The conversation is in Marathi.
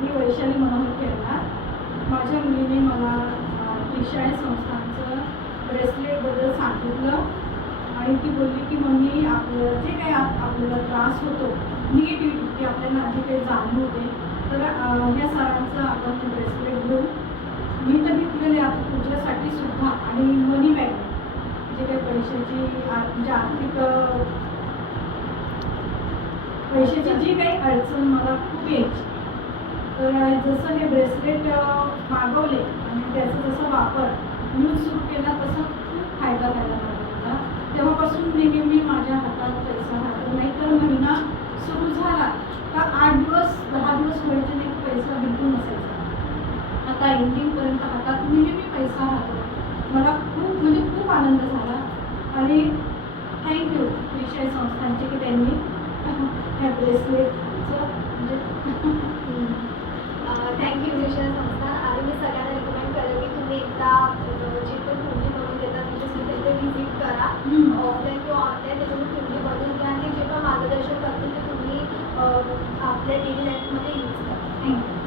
मी वैशाली मनोहर खेळणार. माझ्या मुलीने मला त्रिशाय संस्थांचं ब्रेसलेटबद्दल सांगितलं आणि ती बोलली की मम्मी आपलं जे काही आपल्याला त्रास होतो निगेटिव्हिटी आपल्याला जे काही जाणवते तर ह्या सरांचं आपण ब्रेसलेट घेऊ. मी तर घेतलेले आता तुझ्यासाठी सुद्धा आणि मनी बॅग जे काही म्हणजे पैशाची जी काही अडचण मला खूप यायची तर जसं हे ब्रेसलेट मागवले आणि त्याचा जसा वापर यूज सुरू केला तसा खूप फायदा व्हायला लागला होता. तेव्हापासून नेहमी मी माझ्या हातात पैसा राहतो नाही तर महिना सुरू झाला तर 8 दिवस 10 दिवस व्हायचे नाही पैसा बिलकुल नसायचा. आता एंडिंगपर्यंत हातात नेहमी पैसा राहतो. मला खूप म्हणजे खूप आनंद झाला आणि थँक्यू त्रिशाय संस्थांचे की त्यांनी ह्या ब्रेसलेटचं म्हणजे थँक्यू त्रिशाय संस्थान. आणि मी सगळ्यांना रिकमेंड करेन की तुम्ही एकदा जे पण कुंडली बनवून देतात तुमच्यासाठी ते व्हिजिट करा ऑफलाईन किंवा ऑनलाईन. त्याच्यामुळे कुंडली बनवून घ्या आणि जे पण मार्गदर्शन करतील ते तुम्ही आपल्या डेली लाईफमध्ये यूज करा. थँक्यू.